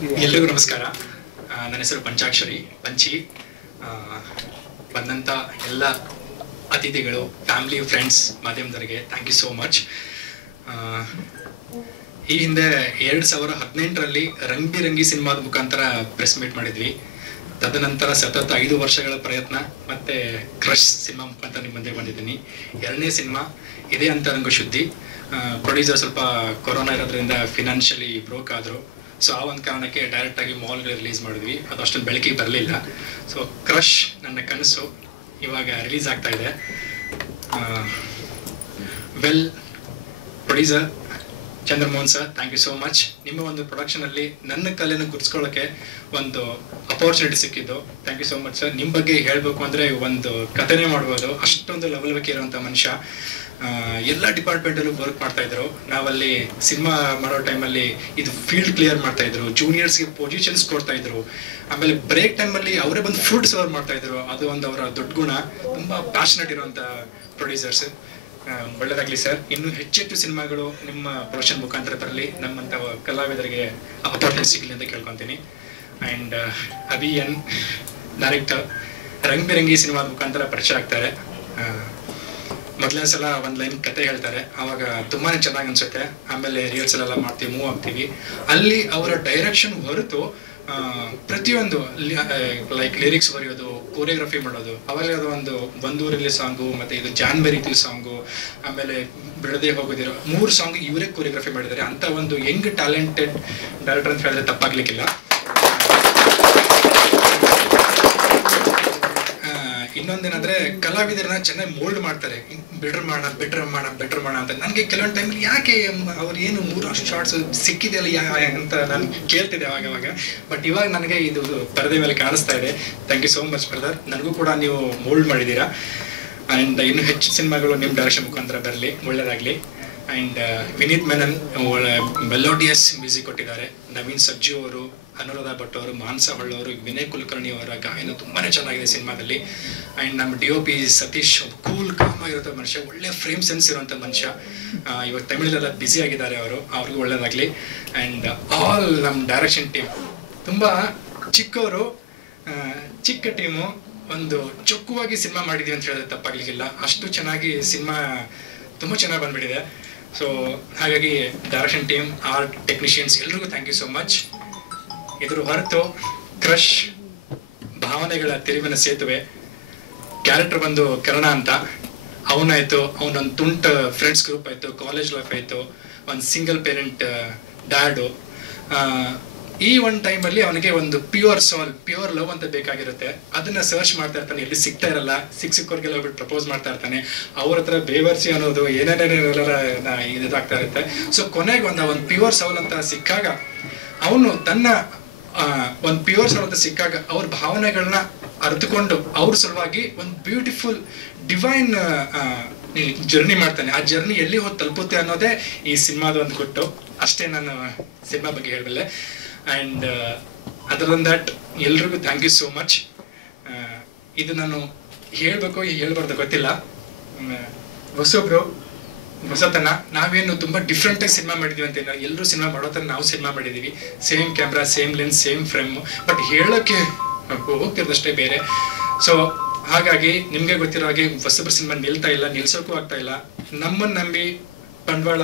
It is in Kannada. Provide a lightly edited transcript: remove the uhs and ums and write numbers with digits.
ಎಲ್ರಿಗೂ ನಮಸ್ಕಾರ. ನನ್ನ ಹೆಸರು ಪಂಚಾಕ್ಷರಿ ಪಂಚಿ. ಬಂದಂಥ ಎಲ್ಲ ಅತಿಥಿಗಳು, ಫ್ಯಾಮಿಲಿ, ಫ್ರೆಂಡ್ಸ್, ಮಾಧ್ಯಮದವರಿಗೆ ಥ್ಯಾಂಕ್ ಯು ಸೋ ಮಚ್. ಈ ಹಿಂದೆ 2018ರಲ್ಲಿ ರಂಗ್ ಬಿರಂಗಿ ಸಿನಿಮಾದ ಮುಖಾಂತರ ಪ್ರೆಸ್ ಮೀಟ್ ಮಾಡಿದ್ವಿ. ತದನಂತರ ಸತತ 5 ವರ್ಷಗಳ ಪ್ರಯತ್ನ ಮತ್ತೆ ಕ್ರಶ್ ಸಿನಿಮಾ ಮುಖಾಂತರ ನಿಮ್ಮ ಮುಂದೆ ಬಂದಿದ್ದೀನಿ. 2ನೇ ಸಿನಿಮಾ ಇದೇ ಅಂತರಂಗ ಶುದ್ಧಿ. ಪ್ರೊಡ್ಯೂಸರ್ ಸ್ವಲ್ಪ ಕೊರೋನಾ ಇರೋದ್ರಿಂದ ಫಿನಾನ್ಷಿಯಲಿ ಬ್ರೋಕ್ ಆದರು. ಸೊ ಆ ಒಂದು ಕಾರಣಕ್ಕೆ ಡೈರೆಕ್ಟಾಗಿ ಮಾಲ್ಗೆ ರಿಲೀಸ್ ಮಾಡಿದ್ವಿ. ಅದು ಅಷ್ಟೊಂದು ಬೆಳಕಿಗೆ ಬರಲಿಲ್ಲ. ಸೊ ಕ್ರಶ್ ನನ್ನ ಕನಸು ಇವಾಗ ರಿಲೀಸ್ ಆಗ್ತಾ ಇದೆ. Well, producer Chandramohan sir, thank you so much. ನಿಮ್ಮ ಒಂದು ಪ್ರೊಡಕ್ಷನಲ್ಲಿ ನನ್ನ ಕಲೆಯನ್ನು ಗುರ್ಸ್ಕೊಳ್ಳೋಕ್ಕೆ ಒಂದು ಅಪರ್ಚುನಿಟಿ ಸಿಕ್ಕಿದ್ದು. Thank you so much sir. ನಿಮ್ಮ ಬಗ್ಗೆ ಹೇಳಬೇಕು ಅಂದರೆ ಒಂದು ಕಥೆನೇ ಮಾಡ್ಬೋದು, ಅಷ್ಟೊಂದು ಲವಲವಿಕೆ ಇರುವಂಥ ಮನುಷ್ಯ. ಎಲ್ಲ ಡಿಪಾರ್ಟ್ಮೆಂಟಲ್ಲೂ ವರ್ಕ್ ಮಾಡ್ತಾ ಇದ್ರು. ನಾವಲ್ಲಿ ಸಿನಿಮಾ ಮಾಡೋ ಟೈಮಲ್ಲಿ ಇದು ಫೀಲ್ಡ್ ಕ್ಲಿಯರ್ ಮಾಡ್ತಾ ಇದ್ರು, ಜೂನಿಯರ್ಸ್ಗೆ ಪೊಸಿಷನ್ಸ್ ಕೊಡ್ತಾ ಇದ್ರು. ಆಮೇಲೆ ಬ್ರೇಕ್ ಟೈಮಲ್ಲಿ ಅವರೇ ಬಂದು ಫುಡ್ ಸರ್ವ್ ಮಾಡ್ತಾ ಇದ್ರು. ಅದು ಒಂದು ಅವರ ದೊಡ್ಡ ಗುಣ. ತುಂಬ ಪ್ಯಾಷನೇಟ್ ಇರುವಂಥ ಪ್ರೊಡ್ಯೂಸರ್ಸ್. ಒಳ್ಳೆಯದಾಗಲಿ ಸರ್. ಇನ್ನೂ ಹೆಚ್ಚೆಚ್ಚು ಸಿನಿಮಾಗಳು ನಿಮ್ಮ ಪ್ರೊಡಕ್ಷನ್ ಮುಖಾಂತರ ಬರಲಿ, ನಮ್ಮಂಥ ಕಲಾವಿದರಿಗೆ ಅಪಾರ್ಚುನಿಟಿ ಸಿಗಲಿ ಅಂತ ಕೇಳ್ಕೊತೀನಿ. ಆ್ಯಂಡ್ ಅಭಿ ಎನ್ ಡೈರೆಕ್ಟರ್ ರಂಗ್ ಬಿರಂಗಿ ಸಿನಿಮಾದ ಮುಖಾಂತರ ಪರಿಚಯ ಆಗ್ತಾರೆ. ಮೊದಲನೇ ಸಲ ಒಂದು ಲೈನ್ ಕತೆ ಹೇಳ್ತಾರೆ, ಆವಾಗ ತುಂಬಾ ಚೆನ್ನಾಗಿ ಅನ್ಸುತ್ತೆ. ಆಮೇಲೆ ರಿಹರ್ಸಲ್ ಎಲ್ಲ ಮಾಡ್ತೀವಿ, ಮೂವ್ ಆಗ್ತೀವಿ. ಅಲ್ಲಿ ಅವರ ಡೈರೆಕ್ಷನ್ ಹೊರತು ಪ್ರತಿಯೊಂದು ಲೈಕ್ ಲಿರಿಕ್ಸ್ ಬರೆಯೋದು, ಕೋರಿಯೋಗ್ರಫಿ ಮಾಡೋದು, ಅವಾಗ ಅದು ಒಂದೂರಲ್ಲಿ ಸಾಂಗು, ಮತ್ತೆ ಇದು ಜಾನ್ಬೆರಿತಿ ಸಾಂಗು, ಆಮೇಲೆ ಬಿಡದೆ ಹೋಗೋದಿರೋ 3 ಸಾಂಗ್ ಇವರೇ ಕೋರಿಯೋಗ್ರಫಿ ಮಾಡಿದ್ದಾರೆ. ಅಂತ ಒಂದು ಯಂಗ್ ಟ್ಯಾಲೆಂಟೆಡ್ ಡೈರೆಕ್ಟರ್ ಅಂತ ಹೇಳಿದ್ರೆ ತಪ್ಪಾಗ್ಲಿಕ್ಕಿಲ್ಲ. ಇನ್ನೊಂದೇನಂದ್ರೆ ಕಲಾವಿದರನ್ನ ಚೆನ್ನಾಗಿ ಮೋಲ್ಡ್ ಮಾಡ್ತಾರೆ. ಬೆಟರ್ ಮಾಡೋಣ ಅಂತ. ನನಗೆ ಕೆಲವೊಂದು ಟೈಮಲ್ಲಿ ಯಾಕೆ ಅವ್ರು ಏನು 3 ಶಾರ್ಟ್ಸ್ ಸಿಕ್ಕಿದೆಯಲ್ಲ ಅಂತ ನಾನು ಕೇಳ್ತಿದ್ದೆ ಅವಾಗ. ಬಟ್ ಇವಾಗ ನನಗೆ ಇದು ಪರದೆ ಮೇಲೆ ಕಾಣಿಸ್ತಾ ಇದೆ. Thank you so much brother. ನನಗೂ ಕೂಡ ನೀವು ಮೋಲ್ಡ್ ಮಾಡಿದ್ದೀರಾ. ಆ್ಯಂಡ್ ಇನ್ನೂ ಹೆಚ್ಚು ಸಿನಿಮಾಗಳು ನಿಮ್ಮ ಡೈರೆಕ್ಷನ್ ಮುಖಾಂತರ ಬರಲಿ, ಒಳ್ಳೆಯದಾಗಲಿ. And Vineeth Menon melodious music ಕೊಟ್ಟಿದ್ದಾರೆ. ನವೀನ್ ಸಜ್ಜು ಅವರು, ಅನುರಾಧ ಭಟ್ ಅವರು, ಮಾನಸ ಹೊಳ್ಳವರು, ವಿನಯ್ ಕುಲಕರ್ಣಿ ಅವರ ಗಾಯನ ತುಂಬಾ ಚೆನ್ನಾಗಿದೆ ಸಿನಿಮಾದಲ್ಲಿ. ಆ್ಯಂಡ್ ನಮ್ಮ DOP ಸತೀಶ್ ಕೂಲ್ ಕಾಮ್ ಆಗಿರೋ ಮನುಷ್ಯ, ಒಳ್ಳೆ ಫ್ರೇಮ್ ಸೆನ್ಸ್ ಇರುವಂಥ ಮನುಷ್ಯ. ಇವಾಗ ತಮಿಳಲ್ಲೆಲ್ಲ ಬ್ಯುಸಿ ಆಗಿದ್ದಾರೆ ಅವರು, ಅವ್ರಿಗೂ ಒಳ್ಳೆಯದಾಗಲಿ. ಆ್ಯಂಡ್ ಆಲ್ ನಮ್ಮ ಡೈರೆಕ್ಷನ್ ಟೀಮ್ ತುಂಬ ಚಿಕ್ಕವರು, ಚಿಕ್ಕ ಟೀಮು, ಒಂದು ಚೊಕ್ಕವಾಗಿ ಸಿನಿಮಾ ಮಾಡಿದ್ದೀವಿ ಅಂತ ಹೇಳಿದ್ರೆ ತಪ್ಪಾಗಲಿಕ್ಕಿಲ್ಲ. ಅಷ್ಟು ಚೆನ್ನಾಗಿ ಸಿನಿಮಾ ತುಂಬ ಚೆನ್ನಾಗಿ ಬಂದ್ಬಿಟ್ಟಿದೆ. ಸೊ ಹಾಗಾಗಿ ಡೈರೆಕ್ಷನ್ ಟೀಮ್, ಆರ್ಟ್ ಟೆಕ್ನಿಷಿಯನ್ಸ್ ಎಲ್ರಿಗೂ ಥ್ಯಾಂಕ್ ಯು ಸೋ ಮಚ್. ಇದ್ರ ಹೊರತು ಕ್ರಶ್ ಭಾವನೆಗಳ ತಿರುವಿನ ಸೇತುವೆ. ಕ್ಯಾರೆಕ್ಟರ್ ಬಂದು ಕರ್ಣ ಅಂತ. ಅವನಾಯ್ತು, ಅವನೊಂದು ತುಂಟ ಫ್ರೆಂಡ್ಸ್ ಗ್ರೂಪ್ ಆಯಿತು, ಕಾಲೇಜ್ ಲೈಫ್ ಆಯಿತು, ಒಂದು ಸಿಂಗಲ್ ಪೇರೆಂಟ್ ಡ್ಯಾಡು. ಈ ಒಂದು ಟೈಮಲ್ಲಿ ಅವನಿಗೆ ಒಂದು ಪ್ಯೂರ್ ಸೋಲ್, ಪ್ಯೂರ್ ಲವ್ ಅಂತ ಬೇಕಾಗಿರುತ್ತೆ. ಅದನ್ನ ಸರ್ಚ್ ಮಾಡ್ತಾ ಇರ್ತಾನೆ, ಎಲ್ಲಿ ಸಿಗ್ತಾ ಇರಲ್ಲ. ಸಿಕ್ಕೋರ್ಗೆಲ್ಲ ಹೋಗ್ಬಿಟ್ಟು ಪ್ರಪೋಸ್ ಮಾಡ್ತಾ ಇರ್ತಾನೆ. ಅವ್ರ ಹತ್ರ ಬೇವರ್ಸಿ ಅನ್ನೋದು ಏನೇನೇನೆಲ್ಲ ಇದಾಗ್ತಾ ಇರುತ್ತೆ. ಸೊ ಕೊನೆಗೆ ಒಂದು ಪ್ಯೂರ್ ಸೋಲ್ ಅಂತ ಸಿಕ್ಕಾಗ, ಅವನು ತನ್ನ ಒಂದು ಪ್ಯೂರ್ ಸೋಲ್ ಅಂತ ಸಿಕ್ಕಾಗ ಅವ್ರ ಭಾವನೆಗಳನ್ನ ಅರ್ಥಕೊಂಡು ಅವ್ರ ಸಲುವಾಗಿ ಒಂದು ಬ್ಯೂಟಿಫುಲ್ ಡಿವೈನ್ ಜರ್ನಿ ಮಾಡ್ತಾನೆ. ಆ ಜರ್ನಿ ಎಲ್ಲಿ ಹೋಗಿ ತಲುಪುತ್ತೆ ಅನ್ನೋದೇ ಈ ಸಿನಿಮಾದ ಒಂದು ಗುಟ್ಟು. ಅಷ್ಟೇ ನಾನು ಸಿನಿಮಾ ಬಗ್ಗೆ ಹೇಳಬಲ್ಲೆ. ಆ್ಯಂಡ್ ಅದರ್ ದನ್ ದಟ್ ಎಲ್ರಿಗೂ ಥ್ಯಾಂಕ್ ಯು ಸೋ ಮಚ್. ಇದು ನಾನು ಹೇಳ್ಬೇಕು ಹೇಳ್ಬಾರ್ದು ಗೊತ್ತಿಲ್ಲ. ಹೊಸತನ, ನಾವೇನು ತುಂಬ ಡಿಫ್ರೆಂಟಾಗಿ ಸಿನಿಮಾ ಮಾಡಿದ್ದೀವಿ ಅಂತ ಎಲ್ಲರೂ ಸಿನಿಮಾ ಮಾಡೋ ಥರ ನಾವು ಸಿನಿಮಾ ಮಾಡಿದ್ದೀವಿ. Same camera, same lens, same frame. But ಹೇಳೋಕ್ಕೆ ಹೋಗ್ತಿರೋದಷ್ಟೇ ಬೇರೆ. ಸೊ ಹಾಗಾಗಿ ನಿಮಗೆ ಗೊತ್ತಿರೋ ಹಾಗೆ ಹೊಸಬ್ರ ಸಿನಿಮಾ ನಿಲ್ತಾ ಇಲ್ಲ, ನಿಲ್ಸೋಕ್ಕೂ ಆಗ್ತಾ ಇಲ್ಲ. ನಮ್ಮನ್ನು ನಂಬಿ ಬಂಡವಾಳ